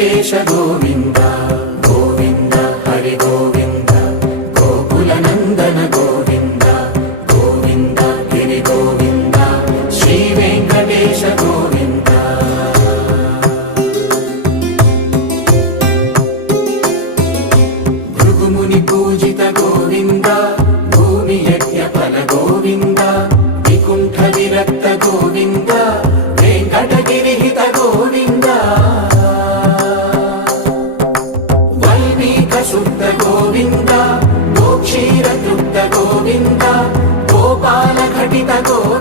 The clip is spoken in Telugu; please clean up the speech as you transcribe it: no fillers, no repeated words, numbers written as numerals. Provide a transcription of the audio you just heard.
వెంకటేశ గోవింద గోవింద హరి గోవింద గోకుల నందన గోవింద గోవింద గిరి గోవింద శ్రీ వెంకటేశ గోవింద భృగుముని పూజిత గోవింద భూమి యజ్ఞ ఫల గోవింద వికుంఠ విరక్త గోవింద వెంకటగిరిహిత గోవింద వల్మీక శుద్ధ గోవింద గోక్షీర తృప్త గోవింద గోపాల ఘటిత గోవింద